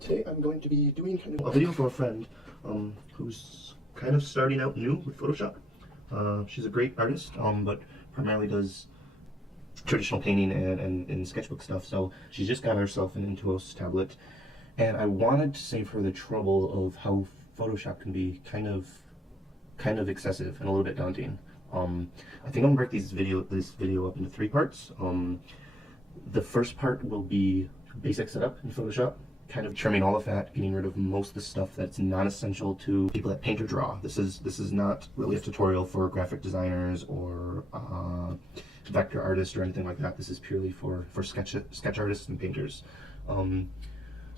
Today I'm going to be doing kind of a video for a friend who's kind of starting out new with Photoshop. She's a great artist, but primarily does traditional painting and sketchbook stuff, so she's just got herself an Intuos tablet, and I wanted to save her the trouble of how Photoshop can be kind of excessive and a little bit daunting. I think I'm gonna break this video up into three parts. The first part will be basic setup in Photoshop, kind of trimming all of that, getting rid of most of the stuff that's non-essential to people that paint or draw. This is not really a tutorial for graphic designers or vector artists or anything like that. This is purely for sketch artists and painters.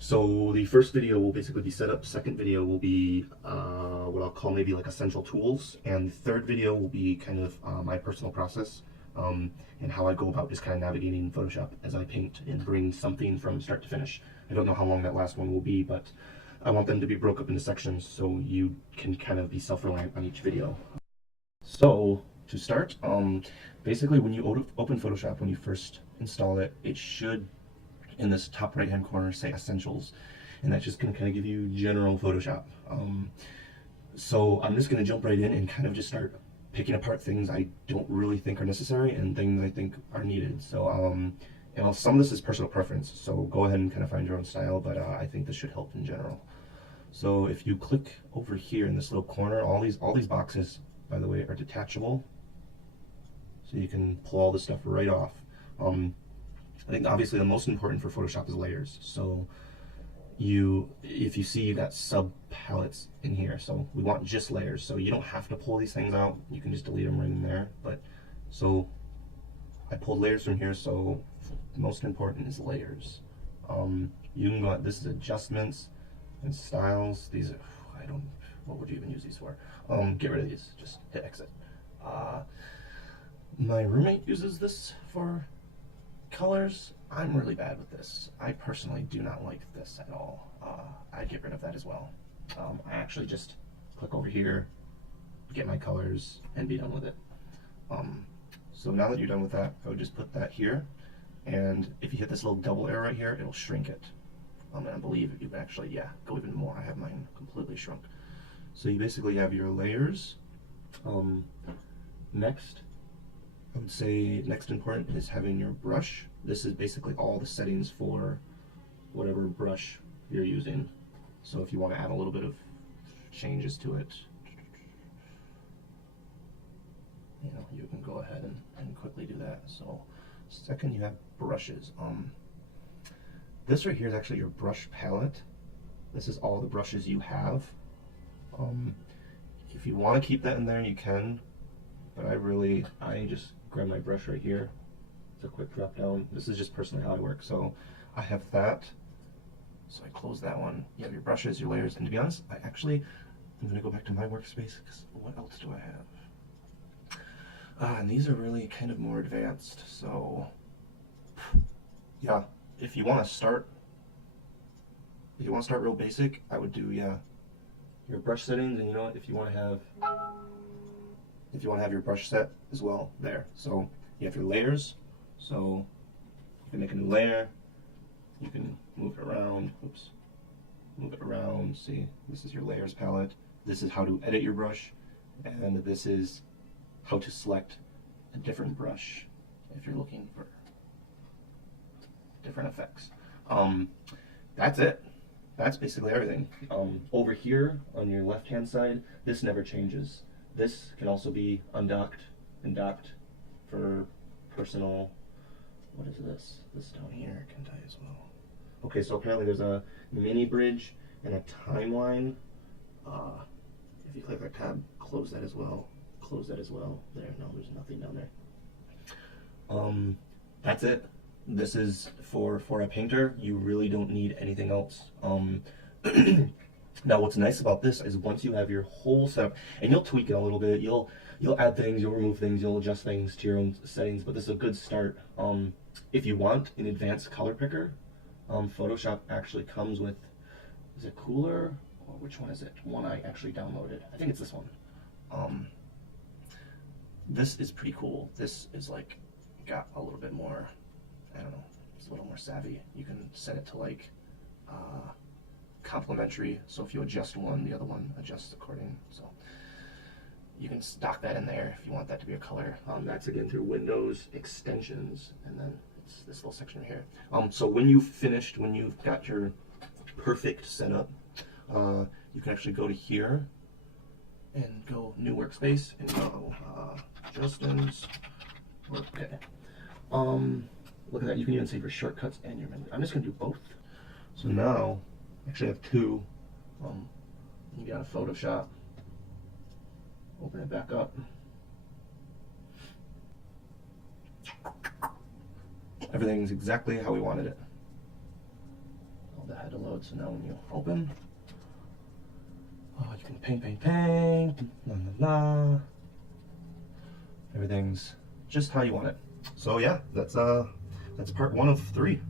So the first video will basically be setup. Second video will be what I'll call maybe like essential tools, and the third video will be kind of my personal process and how I go about just kind of navigating Photoshop as I paint and bring something from start to finish. I don't know how long that last one will be, but I want them to be broke up into sections so you can kind of be self-reliant on each video. So to start, basically when you open Photoshop, when you first install it, it should in this top right hand corner say essentials, and that's just going to kind of give you general Photoshop. So I'm just going to jump right in and kind of just start picking apart things I don't really think are necessary and things I think are needed. So some of this is personal preference, so go ahead and kind of find your own style, but I think this should help in general. So if you click over here in this little corner, all these boxes, by the way, are detachable, so you can pull all this stuff right off. I think obviously the most important for Photoshop is layers. So if you see, you got sub palettes in here, so we want just layers. So you don't have to pull these things out, you can just delete them right in there. But so I pulled layers from here, so the most important is layers. You can go, this is adjustments and styles. These are, what would you even use these for? Get rid of these, just hit exit. My roommate uses this for colors. I'm really bad with this. I personally do not like this at all. I'd get rid of that as well. I actually just click over here, get my colors, and be done with it. So now that you're done with that, I would just put that here, and if you hit this little double arrow right here, it'll shrink it. And I believe you can actually, yeah, go even more. I have mine completely shrunk. So you basically have your layers. Next, I would say next important is having your brush. This is basically all the settings for whatever brush you're using. So if you want to add a little bit of changes to it, you can go ahead and quickly do that. So second, you have brushes. This right here is actually your brush palette. This is all the brushes you have. If you want to keep that in there, you can, but I just grab my brush right here. It's a quick drop down. This is just personally how I work. So I have that. So I close that one. You have your brushes, your layers, and to be honest, I'm going to go back to my workspace because what else do I have? And these are really kind of more advanced. So yeah, if you want to start real basic, I would do, yeah, your brush settings, and you know what, if you want to have your brush set as well there. So you have your layers, so you can make a new layer, you can move it around, move it around. See, this is your layers palette, this is how to edit your brush, and this is how to select a different brush if you're looking for different effects. That's it. That's basically everything. Over here on your left hand side, this never changes. This can also be undocked and docked for personal. What is this? This down here can die as well. Okay, so apparently there's a mini bridge and a timeline. If you click that tab, close that as well. Close that as well. There, no, there's nothing down there. That's it. This is for a painter. You really don't need anything else. Now what's nice about this is once you have your whole setup, and you'll tweak it a little bit, you'll add things, you'll remove things, you'll adjust things to your own settings, but this is a good start. If you want an advanced color picker, Photoshop actually comes with, is it Cooler? Or which one is it? One I actually downloaded. I think it's this one. This is pretty cool. This is like, got a little bit more, I don't know, it's a little more savvy. You can set it to like complementary. So if you adjust one, the other one adjusts according. So you can stock that in there if you want that to be a color. That's again through Windows extensions, and then it's this little section right here. So when you've finished, when you've got your perfect setup, you can actually go to here and go new workspace and go Justin's work. Okay. Look at that. You can even save your shortcuts and your menu. I'm just gonna do both. So now, actually I have two. You got a Photoshop. Open it back up. Everything's exactly how we wanted it. All that had to load, so now when you open, you can paint, la la la. Everything's just how you want it. So yeah, that's part 1 of 3.